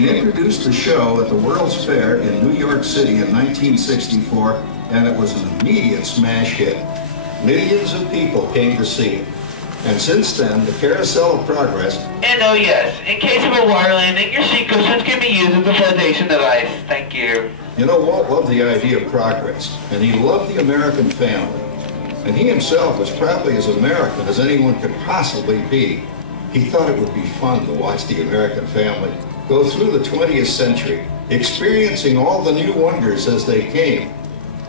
He introduced the show at the World's Fair in New York City in 1964, and it was an immediate smash hit. Millions of people came to see it. And since then, the Carousel of Progress... And oh yes, in case of a water landing, your seat cushions can be used as a flotation device. Thank you. You know, Walt loved the idea of progress, and he loved the American family. And he himself was probably as American as anyone could possibly be. He thought it would be fun to watch the American family go through the 20th century, experiencing all the new wonders as they came.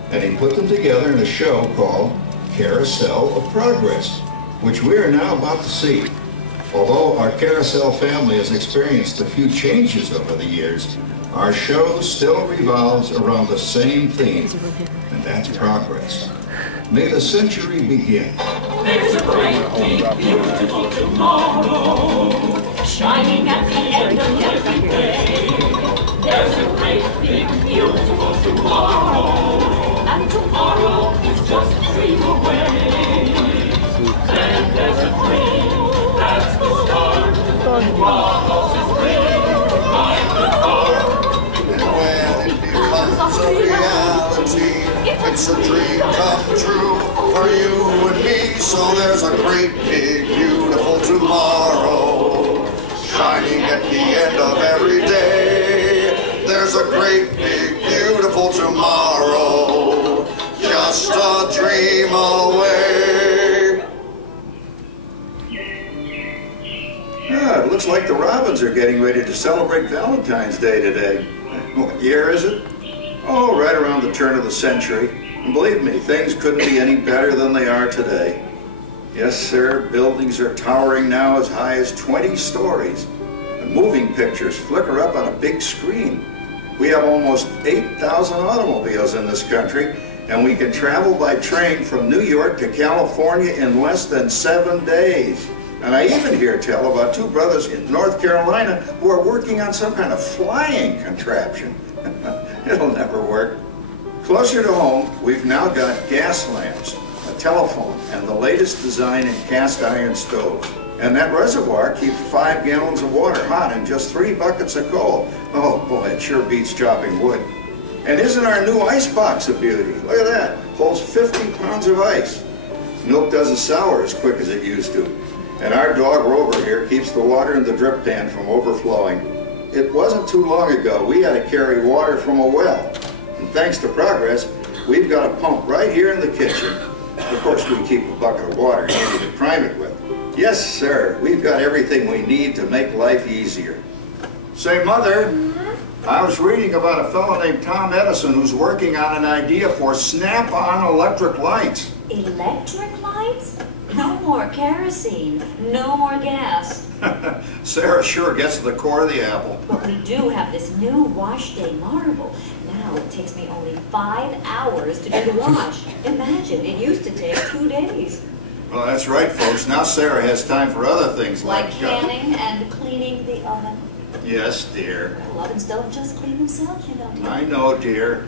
And he put them together in a show called Carousel of Progress, which we are now about to see. Although our Carousel family has experienced a few changes over the years, our show still revolves around the same theme, and that's progress. May the century begin. There's a great big beautiful tomorrow, shining at the end of every day. There's a great big beautiful tomorrow, and tomorrow is just a dream away. Then there's a dream, that's the start. Tomorrow's a dream, like the heart. And when it becomes a reality, it's a dream come true for you and me. So there's a great big beautiful tomorrow, shining at the end of every day. There's a great big beautiful tomorrow, just a dream away. Yeah, it looks like the Robins are getting ready to celebrate Valentine's Day today. What year is it? Oh, right around the turn of the century. And believe me, things couldn't be any better than they are today. Yes, sir, buildings are towering now as high as 20 stories. And moving pictures flicker up on a big screen. We have almost 8,000 automobiles in this country, and we can travel by train from New York to California in less than 7 days. And I even hear tell about two brothers in North Carolina who are working on some kind of flying contraption. It'll never work. Closer to home, we've now got gas lamps, a telephone, and the latest design in cast iron stoves. And that reservoir keeps 5 gallons of water hot in just 3 buckets of coal. Oh boy, it sure beats chopping wood. And isn't our new ice box a beauty? Look at that, holds 50 pounds of ice. Milk doesn't sour as quick as it used to. And our dog Rover here keeps the water in the drip pan from overflowing. It wasn't too long ago we had to carry water from a well. And thanks to progress, we've got a pump right here in the kitchen. Of course, we keep a bucket of water handy to prime it with. Yes, sir, we've got everything we need to make life easier. Say, Mother, I was reading about a fellow named Tom Edison who's working on an idea for snap-on electric lights. Electric lights? No more kerosene, no more gas. Sarah sure gets to the core of the apple. But we do have this new wash day marvel. Now it takes me only 5 hours to do the wash. Imagine, it used to take 2 days. Well, that's right, folks. Now Sarah has time for other things like canning and cleaning the oven. Yes, dear. Well, ovens don't just clean themselves, you know, dear. I know, dear.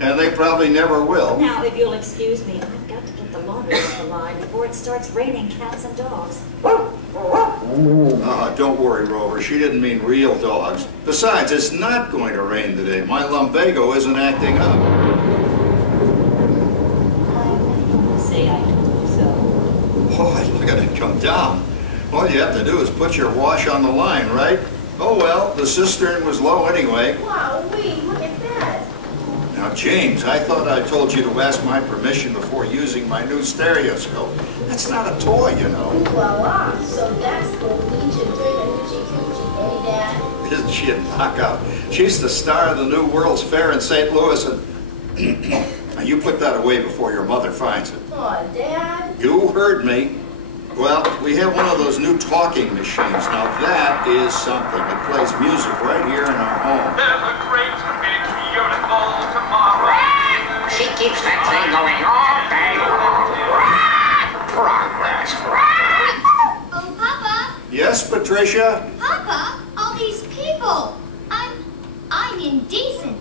And they probably never will. Now, if you'll excuse me, I've got to get the laundry off the line before it starts raining cats and dogs. Don't worry, Rover. She didn't mean real dogs. Besides, it's not going to rain today. My lumbago isn't acting up. I say I told you so. Boy, look at it come down. All you have to do is put your wash on the line, right? Oh well, the cistern was low anyway. Wow, wait, look at that. Now, James, I thought I told you to ask my permission before using my new stereoscope. That's not a toy, you know. Voila, so that's the Legion-driven Hoochie Coochie, eh, Dad? Isn't she a knockout? She's the star of the new World's Fair in St. Louis, and now you put that away before your mother finds it. Aw, Dad. You heard me. Well, we have one of those new talking machines. Now that is something. It plays music right here in our home. There's a great big beautiful tomorrow. She keeps that thing going all day long. Progress. Oh, Papa. Yes, Patricia? Papa, all these people. I'm indecent.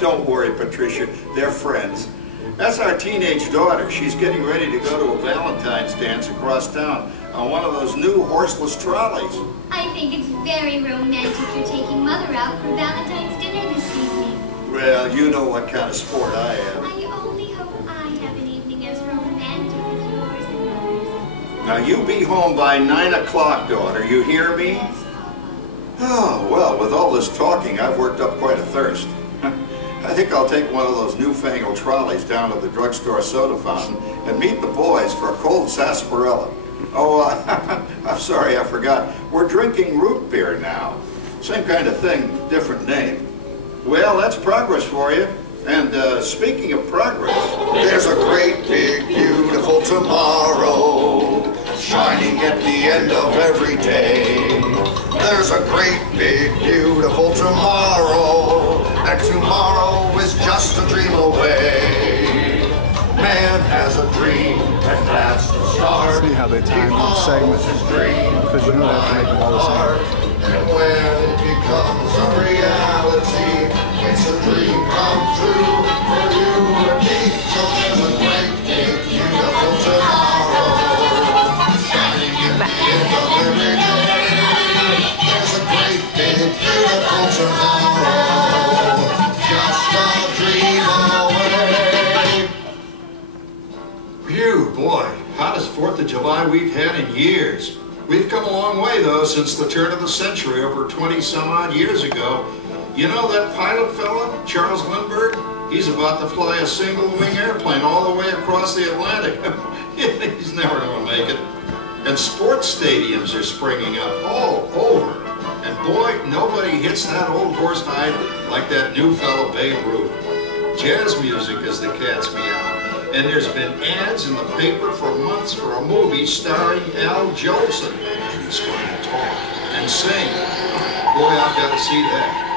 Don't worry, Patricia. They're friends. That's our teenage daughter. She's getting ready to go to a Valentine's dance across town on one of those new horseless trolleys. I think it's very romantic you're taking Mother out for Valentine's dinner this evening. Well, you know what kind of sport I am. I only hope I have an evening as romantic as yours and yours. Now, you be home by 9 o'clock, daughter. You hear me? Yes, Papa. Oh, well, with all this talking, I've worked up quite a thirst. I think I'll take one of those newfangled trolleys down to the drugstore soda fountain and meet the boys for a cold sarsaparilla. Oh, I'm sorry, I forgot. We're drinking root beer now. Same kind of thing, different name. Well, that's progress for you. And speaking of progress, There's a great, big, beautiful tomorrow shining at the end of every day. There's a great, big, beautiful tomorrow, and tomorrow is just a dream away. Man has a dream, and that's the start. See how they time each segment, because you know they have to make them all the same. And when it becomes a reality, it's a dream come true for you and me. So there's a great, big, beautiful tomorrow shining at the end of every day. There's a great, big, beautiful tomorrow, just a dream away. phew, boy, hottest 4th of July we've had in years. We've come a long way, though, since the turn of the century, over 20-some-odd years ago. You know that pilot fella, Charles Lindbergh? He's about to fly a single-wing airplane all the way across the Atlantic. He's never going to make it. And sports stadiums are springing up all over. And boy, nobody hits that old horse hide like that new fella Babe Ruth. Jazz music is the cat's meow. And there's been ads in the paper for months for a movie starring Al Jolson. And he's going to talk and sing. Boy, I've got to see that.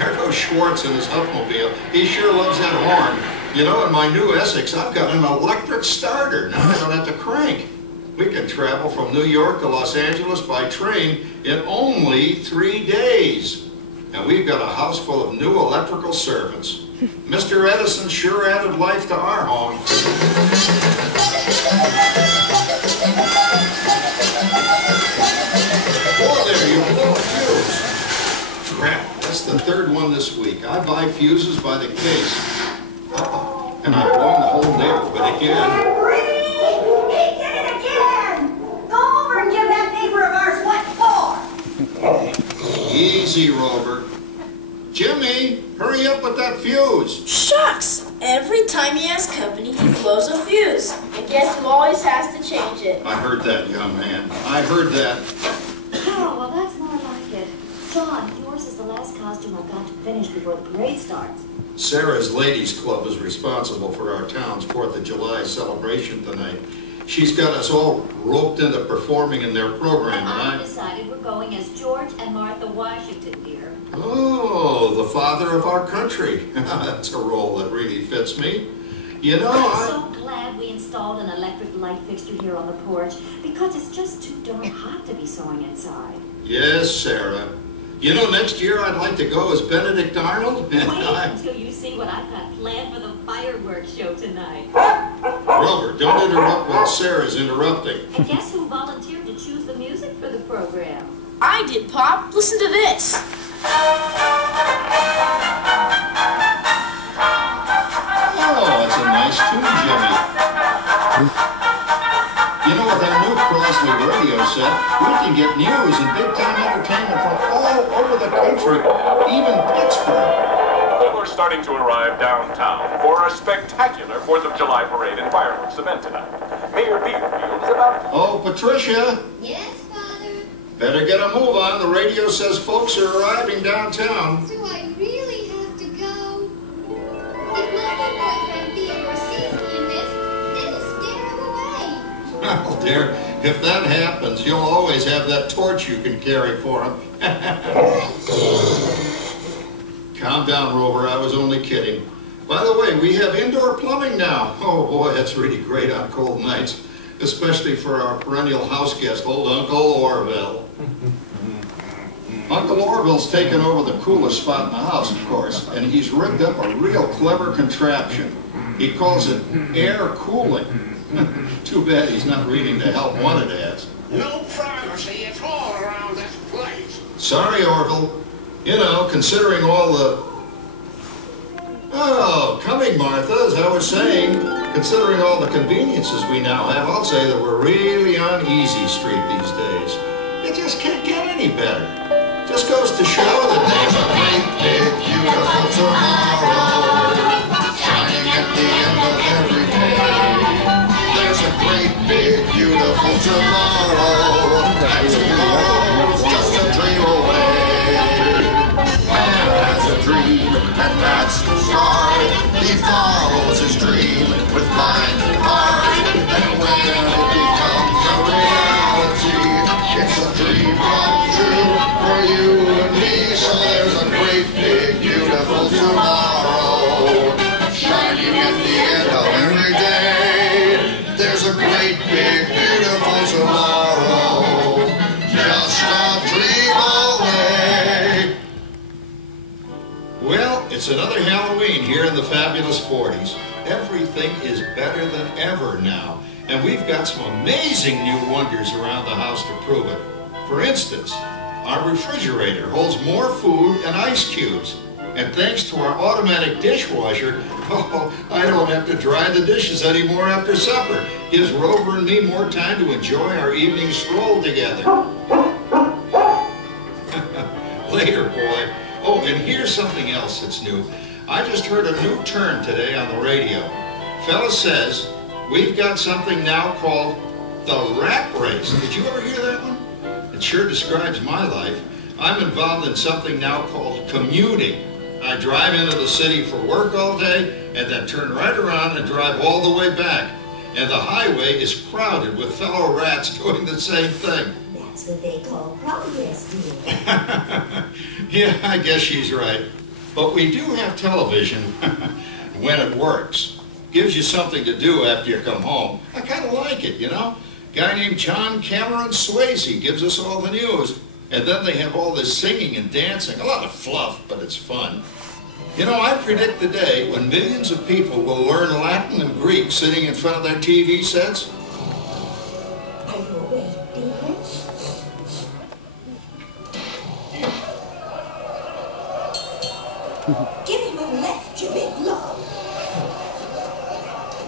There goes Schwartz in his Huffmobile. He sure loves that horn. You know, in my new Essex, I've got an electric starter. Now I don't have to crank. We can travel from New York to Los Angeles by train in only 3 days. And we've got a house full of new electrical servants. Mr. Edison sure added life to our home. Whoa there, you blow a fuse. Crap, that's the 3rd one this week. I buy fuses by the case. Uh-oh, and I've blown the whole neighborhood again. He did it again! Go over and give that neighbor of ours what for! Easy, Rover. Jimmy, hurry up with that fuse. Shucks! Every time he has company, he blows a fuse. And guess who always has to change it? I heard that, young man. I heard that. Oh, well, that's more like it. John, yours is the last costume I've got to finish before the parade starts. Sarah's Ladies Club is responsible for our town's 4th of July celebration tonight. She's got us all roped into performing in their program, And and I decided we're going as George and Martha Washington, dear. Oh, the father of our country. That's a role that really fits me. You know, I'm so glad we installed an electric light fixture here on the porch, because it's just too darn hot to be sewing inside. Yes, Sarah. You know, next year I'd like to go as Benedict Arnold. Wait until you see what I've got planned for the fireworks show tonight. Rover, don't interrupt while Sarah's interrupting. And guess who volunteered to choose the music for the program? I did, Pop. Listen to this. Oh, that's a nice tune, Jimmy. You know, with our new Crosley radio set, we can get news and big-time entertainment from all over the country, even Pittsburgh. We're starting to arrive downtown for a spectacular 4th of July parade and fireworks event tonight. Mayor Beaverfield is about to... Oh, Patricia, Yes, Father? better get a move on. The radio says folks are arriving downtown. Do I really have to go? If my new boyfriend Theodore sees me in this, it'll scare him away. Oh, dear, if that happens, you'll always have that torch you can carry for him. Calm down, Rover. I was only kidding. By the way, we have indoor plumbing now. Oh, boy, that's really great on cold nights, especially for our perennial house guest, old Uncle Orville. Uncle Orville's taken over the coolest spot in the house, of course, and he's rigged up a real clever contraption. He calls it air cooling. Too bad he's not reading the help wanted ads. No privacy at all around this Sorry, Orville. You know, considering all the... Oh, coming, Martha, as I was saying, considering all the conveniences we now have, I'll say that we're really on easy street these days. It just can't get any better. Just goes to show that there's a great, big, beautiful tomorrow shining at the end of every day. There's a great, big, beautiful tomorrow, and tomorrow's just a dream away. Man has a dream, and that's the start. He follows his dream with mind and heart, and when it becomes a reality, it's a dream come true for you and me. So there's a great, big, beautiful tomorrow shining at the end of every day. There's a great, big, beautiful tomorrow, just a dream away. Well, it's another Halloween here in the fabulous 40s. Everything is better than ever now, and we've got some amazing new wonders around the house to prove it. For instance, our refrigerator holds more food and ice cubes. And thanks to our automatic dishwasher, I don't have to dry the dishes anymore after supper. Gives Rover and me more time to enjoy our evening stroll together. Later, boy. Oh, and here's something else that's new. I just heard a new term today on the radio. Fella says, we've got something now called the rat race. Did you ever hear that one? It sure describes my life. I'm involved in something now called commuting. I drive into the city for work all day and then turn right around and drive all the way back. And the highway is crowded with fellow rats doing the same thing. That's what they call progress, dear. Yeah, I guess she's right. But we do have television when it works. Gives you something to do after you come home. I kind of like it, you know? Guy named John Cameron Swayze gives us all the news. And then they have all this singing and dancing. A lot of fluff, but it's fun. You know, I predict the day when millions of people will learn Latin and Greek sitting in front of their TV sets. Are you awake, dear? Give him a left, you big love.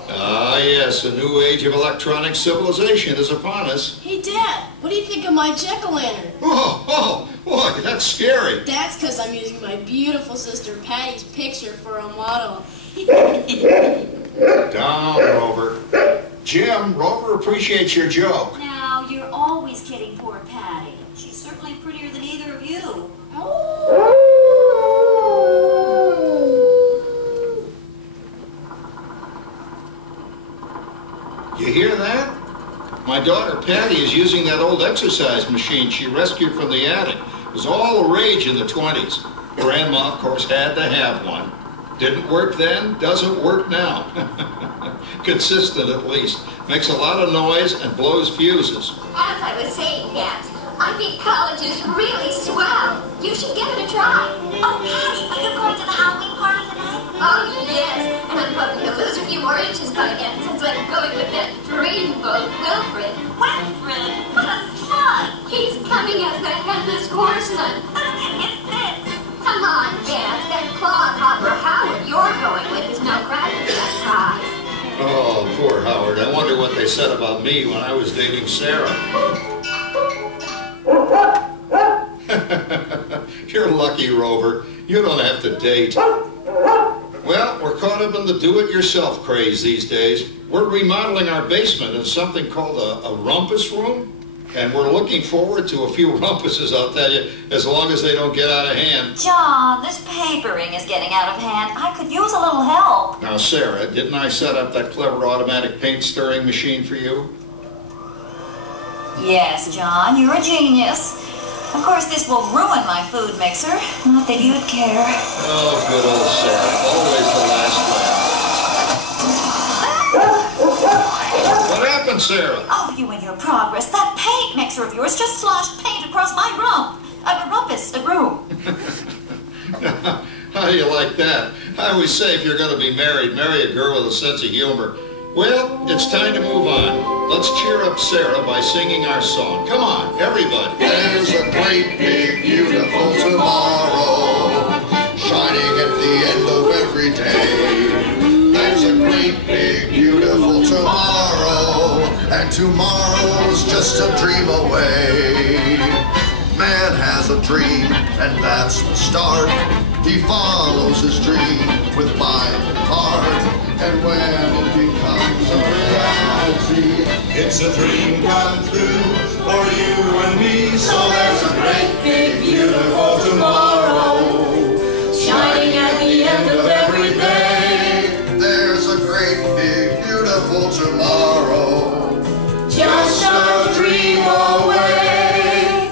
Ah, yes, a new age of electronic civilization is upon us. Hey, Dad, what do you think of my jack-o'-lantern? Oh, boy, that's scary. That's because I'm using my beautiful sister Patty's picture for a model. Down, Rover. Jim, Rover appreciates your joke. Now, you're always kidding poor Patty. She's certainly prettier than either of you. You hear that? My daughter Patty is using that old exercise machine she rescued from the attic. It was all the rage in the 20s. Grandma, of course, had to have one. Didn't work then, doesn't work now. Consistent, at least. Makes a lot of noise and blows fuses. As I was saying, Nat, I think college is really swell. You should give it a try. Oh, Patty, are you going to the Halloween party tonight? Oh, yes. And I'm hoping to lose a few more inches by then since I'm going with that dreamboat Wilfred. Wilfred? What a slut! He's coming as the headless horseman. It fits. Come on, Nat. That clodhopper Howard you're going with is no crack for that prize. Oh, poor Howard. I wonder what they said about me when I was dating Sarah. You're lucky, Rover. You don't have to date. Well, we're caught up in the do-it-yourself craze these days. We're remodeling our basement in something called a rumpus room. And we're looking forward to a few rumpuses, I'll tell you, as long as they don't get out of hand. John, this papering is getting out of hand. I could use a little help. Now, Sarah, didn't I set up that clever automatic paint stirring machine for you? Yes, John, you're a genius. Of course, this will ruin my food mixer. Not that you'd care. Oh, good old Sarah. Always the last laugh. What happened, Sarah? Oh, you and your progress. That paint mixer of yours just sloshed paint across my rump. A rumpus, a room. How do you like that? I always say if you're going to be married, marry a girl with a sense of humor. Well, it's time to move on. Let's cheer up Sarah by singing our song. Come on, everybody. There's a great big beautiful tomorrow's just a dream away. Man has a dream, and that's the start. He follows his dream with mind and heart. And when it becomes a reality, it's a dream come true for you and me. So there's a great, big, beautiful tomorrow shining at the end of every day. There's a great, big, beautiful tomorrow, just a dream away.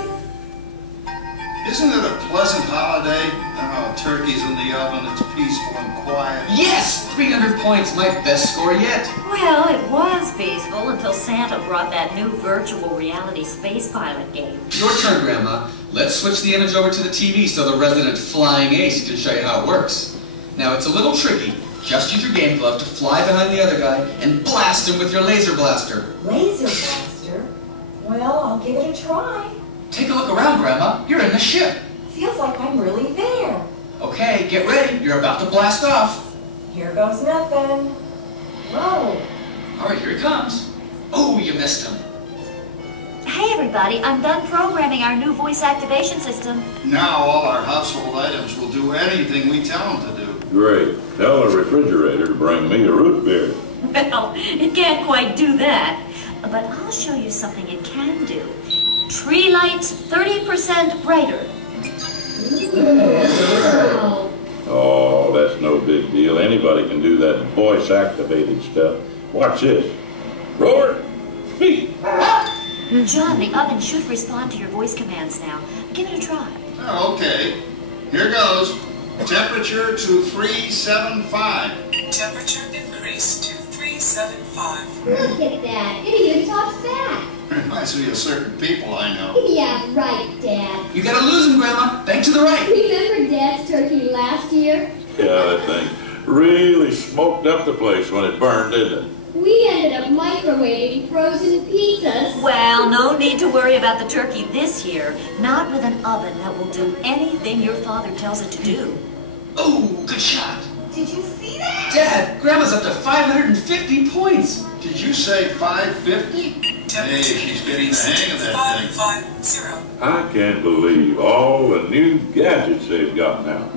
Isn't it a pleasant holiday? Oh, turkey's in the oven, it's peaceful and quiet. Yes! 300 points, my best score yet. Well, it was peaceful until Santa brought that new virtual reality space pilot game. Your turn, Grandma. Let's switch the image over to the TV so the resident flying ace can show you how it works. Now, it's a little tricky. Just use your game glove to fly behind the other guy and blast him with your laser blaster. Laser blaster? Well, I'll give it a try. Take a look around, Grandma. You're in the ship. Feels like I'm really there. Okay, get ready. You're about to blast off. Here goes nothing. Whoa. All right, here he comes. Oh, you missed him. Hey everybody, I'm done programming our new voice activation system. Now all our household items will do anything we tell them to do. Great. Tell the refrigerator to bring me a root beer. Well, it can't quite do that. But I'll show you something it can do. Tree lights 30% brighter. Wow. Oh, that's no big deal. Anybody can do that voice-activated stuff. Watch this. Roar! Speak! John, the oven should respond to your voice commands now. Give it a try. Oh, okay. Here goes. Temperature to 375. Temperature increase to 375. Look at that. It even talks back. Reminds me of certain people I know. Yeah, right, Dad. You gotta lose him, Grandma. Bank to the right. Remember Dad's turkey last year? Yeah, that thing really smoked up the place when it burned, didn't it? We ended up microwaving frozen pizzas. Well, no need to worry about the turkey this year. Not with an oven that will do anything your father tells it to do. Oh, good shot. Did you see that? Dad, Grandma's up to 550 points. Did you say 550? Hey, she's getting the hang of that thing. 550. I can't believe all the new gadgets they've got now.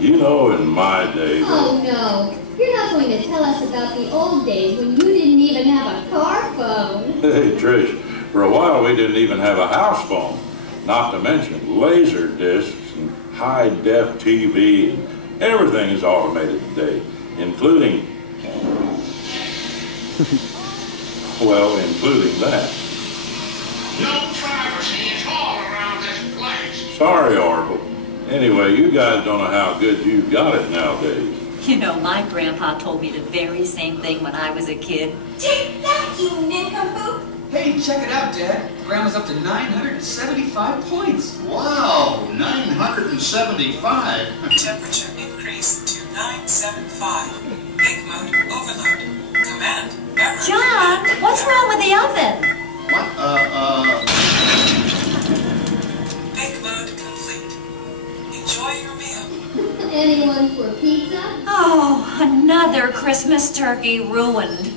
You know, in my day... Oh, no. You're not going to tell us about the old days when you didn't even have a car phone. Hey, Trish, for a while we didn't even have a house phone. Not to mention laser discs and high-def TV, and everything is automated today, including... well, including that. No privacy at all around this place. Sorry, Oracle. Anyway, you guys don't know how good you've got it nowadays. You know, my grandpa told me the very same thing when I was a kid. Take that, you nincompoop! Hey, check it out, Dad. Grandma's up to 975 points. Wow, 975. Temperature increase to 975. Big mode overload. Command error. John, what's wrong with the oven? What? Big mode complete. Enjoy your meal. Anyone for pizza? Oh, another Christmas turkey ruined.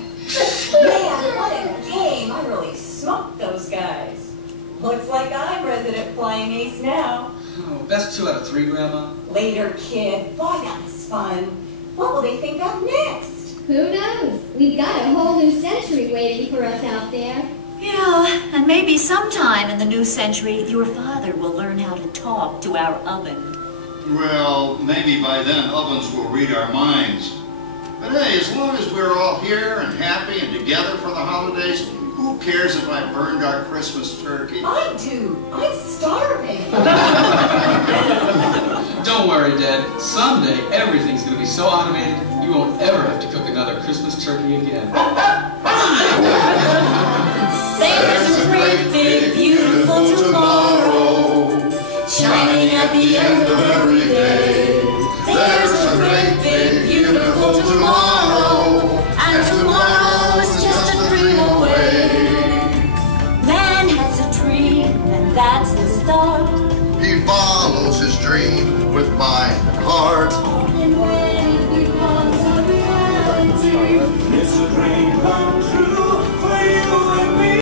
Man, what a game! I really smoked those guys. Looks like I'm resident flying ace now. Oh, best 2 out of 3, Grandma. Later, kid. Boy, that was fun. What will they think of next? Who knows? We've got a whole new century waiting for us out there. Yeah, and maybe sometime in the new century, your father will learn how to talk to our oven. Well, maybe by then ovens will read our minds. But hey, as long as we're all here and happy and together for the holidays, who cares if I burned our Christmas turkey? I do. I'm starving. Don't worry, Dad. Someday, everything's going to be so automated, you won't ever have to cook another Christmas turkey again. There's a great big beautiful tomorrow shining at the end of every day. There's a great big beautiful tomorrow, and tomorrow is just a dream away. Man has a dream, and that's the start. He follows his dream with mind and heart. And when it becomes a reality, it's a dream come true.